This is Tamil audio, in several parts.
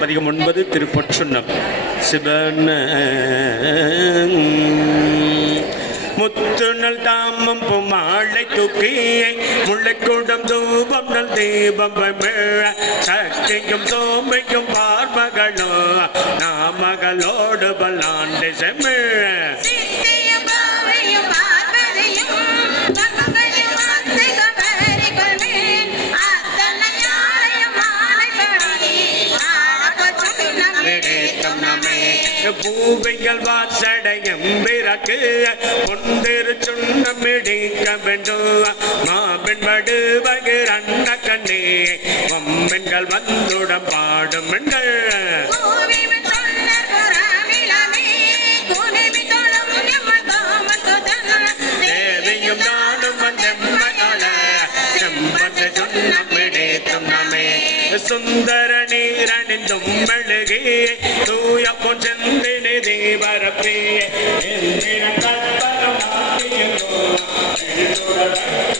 பதிகம் ஒன்பது திருப்பொற்றுண்ணம் சிவன முத்துணல் தாமம் புமாழை தூக்கியை முள்ளைக்கூடம் தூபம் நல் தீபம் மிழ சக்திக்கும் சோமைக்கும் பார்மகளோ நாமகளோடு பல்லாண்டு செம்மிழ பூவைகள் வாசடையும் பிறகு பொந்திரு சுண்ணமிடிக்க வேண்டும் மாபெண் வடுவகிர் அண்ண கண்ணே பொம்மெண்கள் வந்துடம் பாடும் எண்கள். தேவியும் நானும் செம்பத்தை நம்மே சுந்தர நீரணிந்தும் மெழுகி தூய Thank you.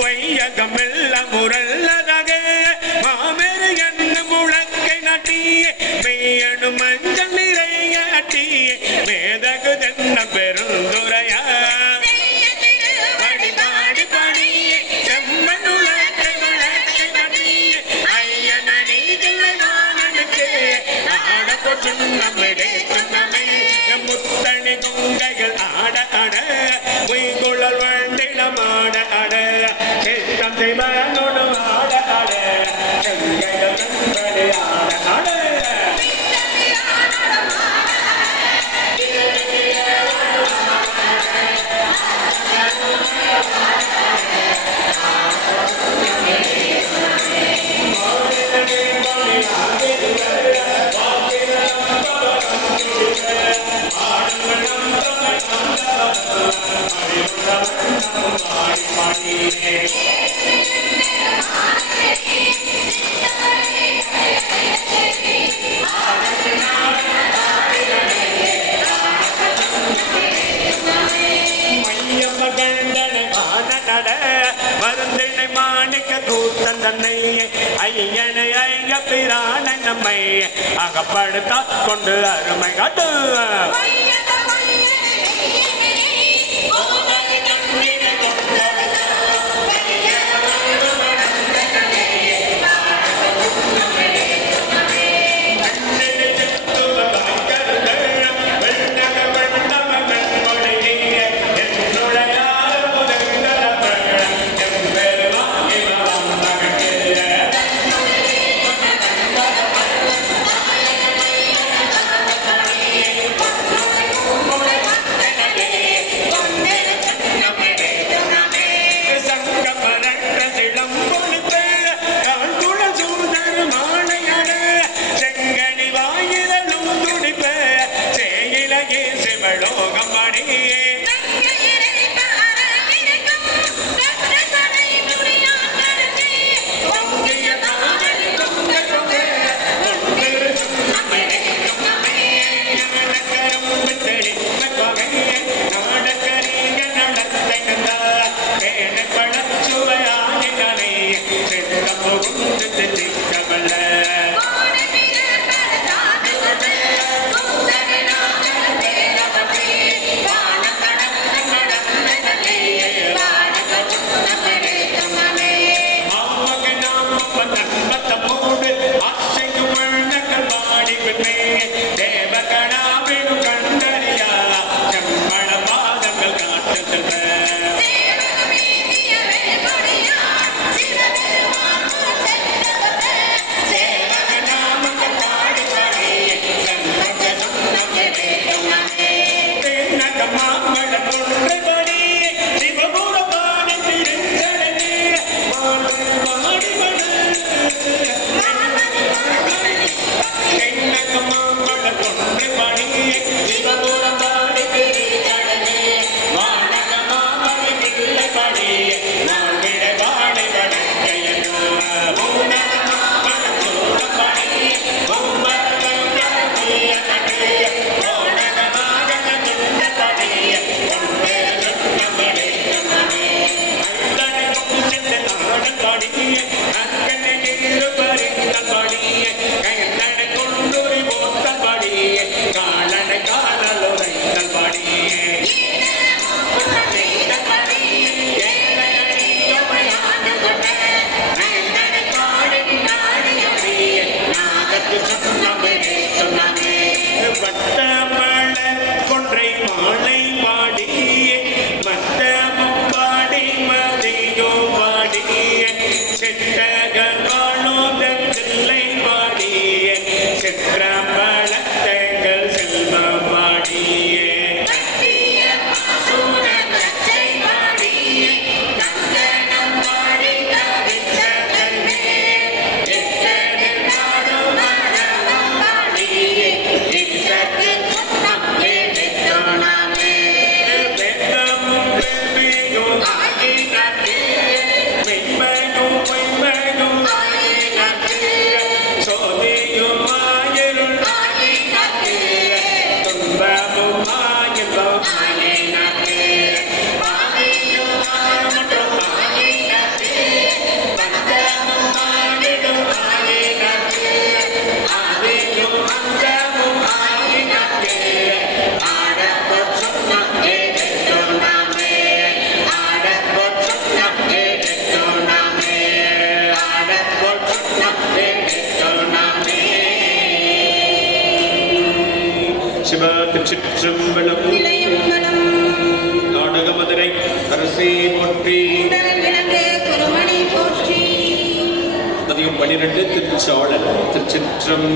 வையகமெல்லாம் முரல்லதாக மாமெரு என்ன முழக்கை நாட்டி மெய்யணு மஞ்சள் நிறையாட்டி மேதகு சித்தம் செய்வனோடு ஆட ஆட செங்கைகள் ஆட ஆட மையம்ம ஐயனை ஐய பிரான நம்மை அகப்படுத்தா கொண்டு அருமை காட்டு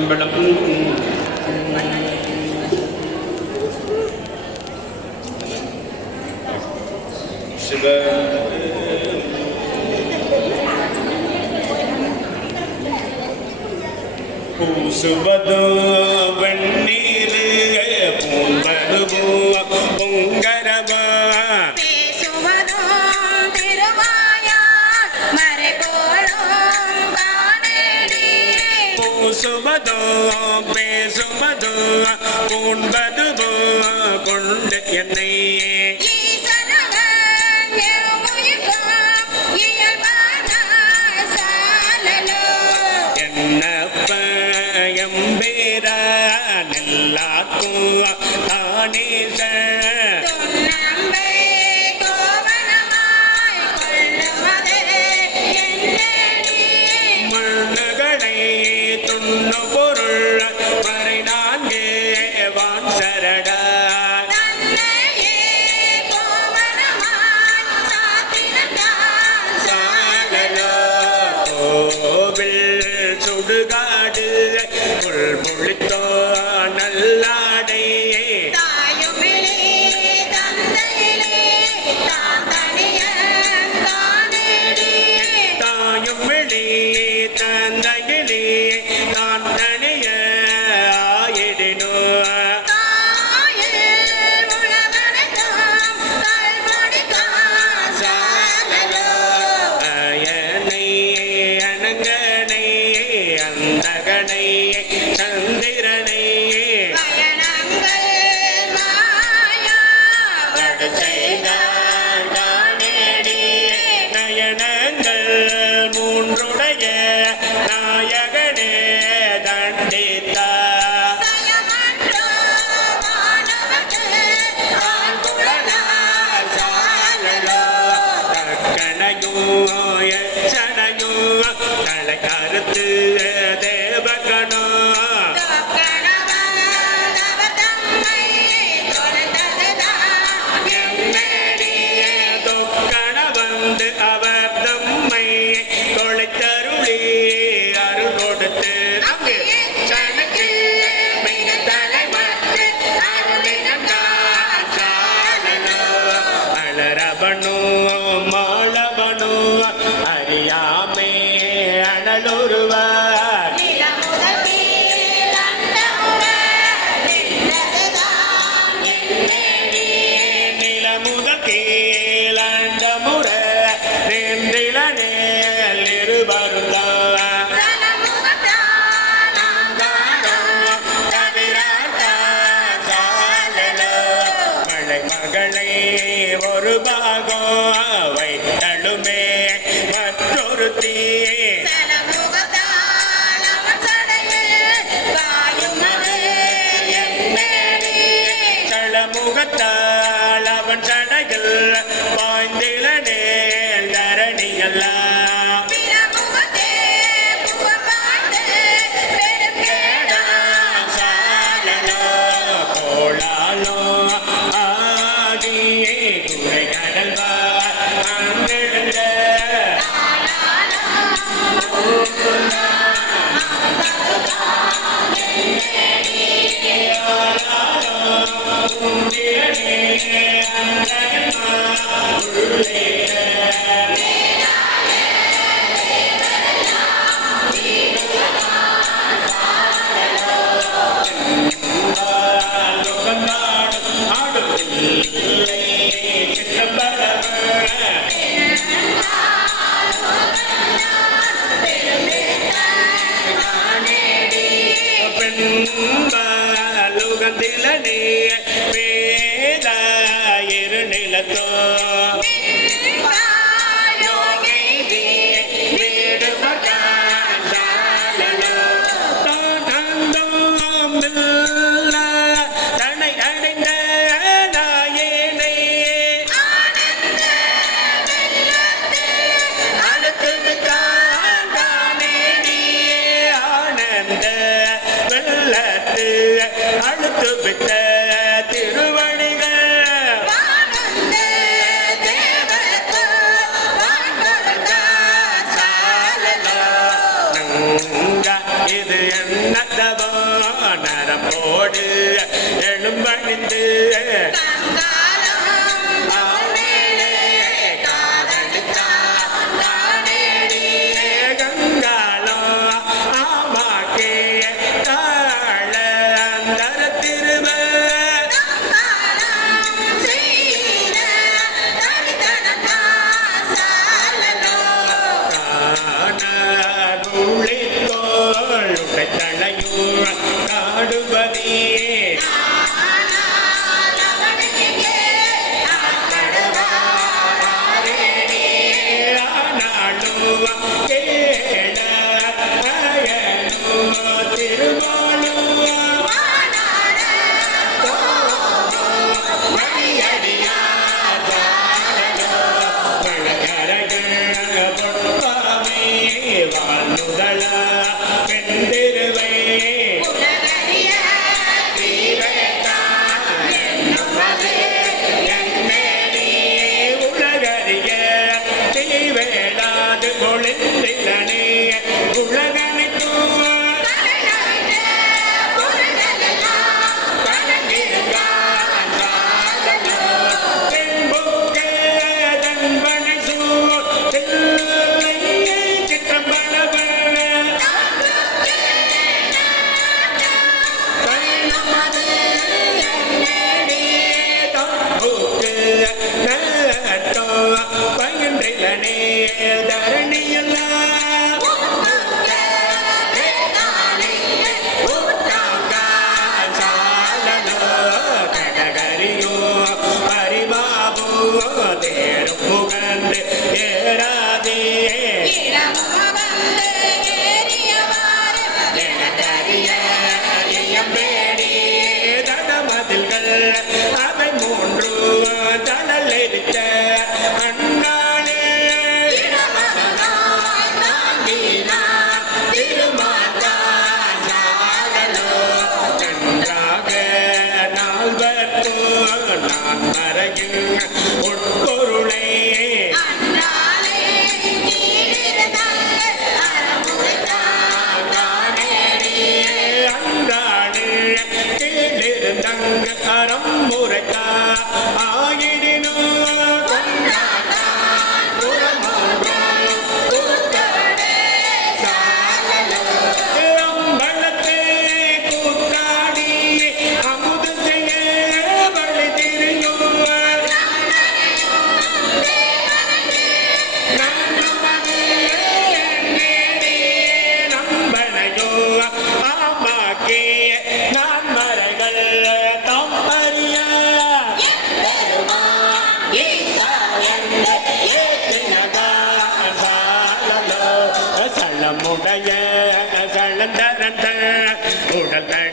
மேடம் சிவ பூசுவதோ வெண்ணீர் சுபதோ பேசுவதோ உண்பதுவோ கொண்டு என்னை என்னப்பயம் பேரா நல்லாக்கும் தானே ஒரு பாகோ அவை தழுமே மற்றொரு தீ எழும்பணிந்து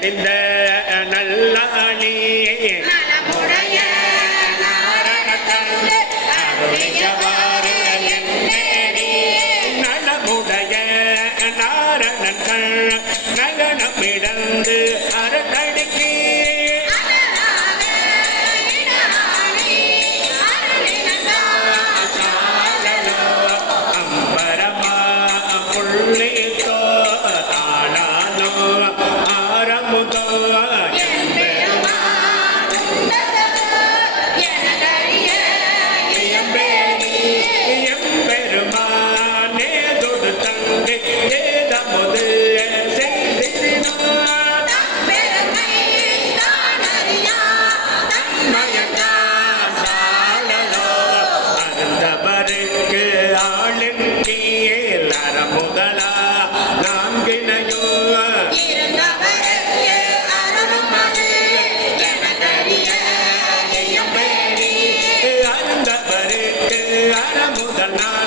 in there. Janana.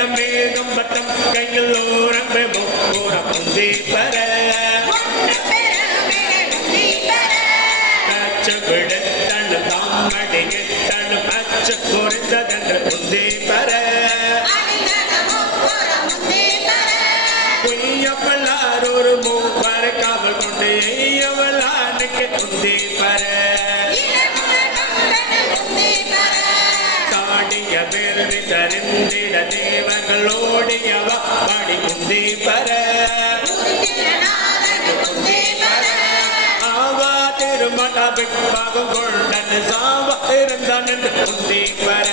கண்டன மேகம் பத்தம் கையில் ஓரம்பு முப்புற புந்தி பர காற்று விடுத்தன தாமடித்தன பச்சை விருதி தரிந்திட தேவர்களோடியவ பாடி புந்தி பர ஆவா திருமண பிற்பாகம் கொண்டன் சாவ இருந்தான் என்று புந்தி பர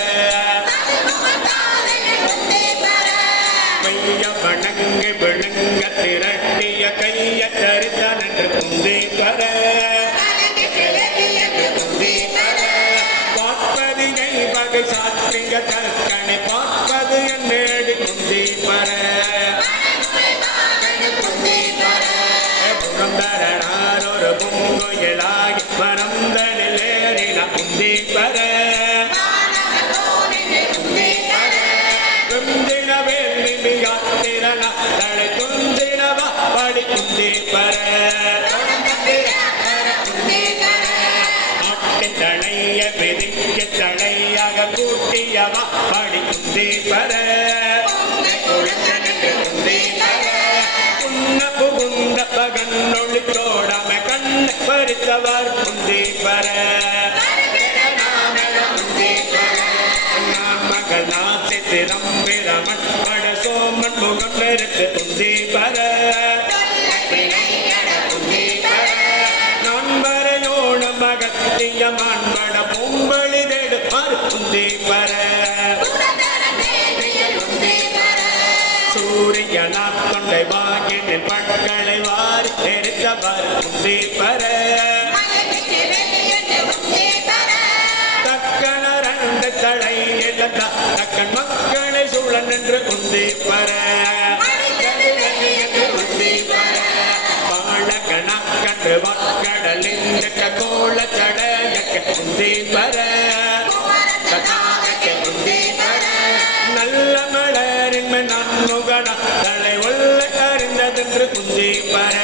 மைய விழுங்க திரட்டிய கைய தரித்தான் என்று குந்தி பர பார்ப்பதிகை வகை சாத்திங்க தற்கனை பார்ப்பது என்னேடி புந்தி பர. புறந்தரனார் ஒரு பூங்குயிலாகி மறந்தனிலேறின புந்தி பர. குந்தின வேண்டி யாத்திரன தலை குந்தினவ படி குந்தி பர. கூட்டியவ படி குந்தி உன்ன புகுந்த பகன் ஒளித்தோடம கண்ண பறித்தவர் குந்தி மகள் நாசி திறம்பிரமன் பட சோமன் முகம் பெருத்து குந்தி பர நான் வரையோட மகத்திய மாண்பட தொண்டை வாகினின் பட்களை வாரி எடுத்தவர் குந்தி பர தக்கன ரெண்டு தலை இழந்த தக்கன் மக்களை சூழன் என்று குந்தி பர குந்தி பர மக்கடலின் கோல சடையக்க பர மலரின் நன்முகன தலை உள்ள அறிந்ததென்று குந்தி பர.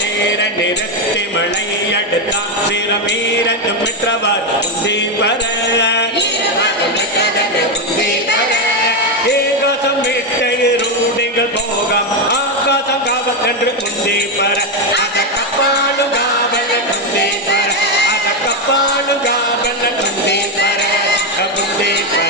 தேர நிறுத்தி மழை அடுத்தான் சிறமீரந்து பெற்றவர் குந்தி பர. Baby.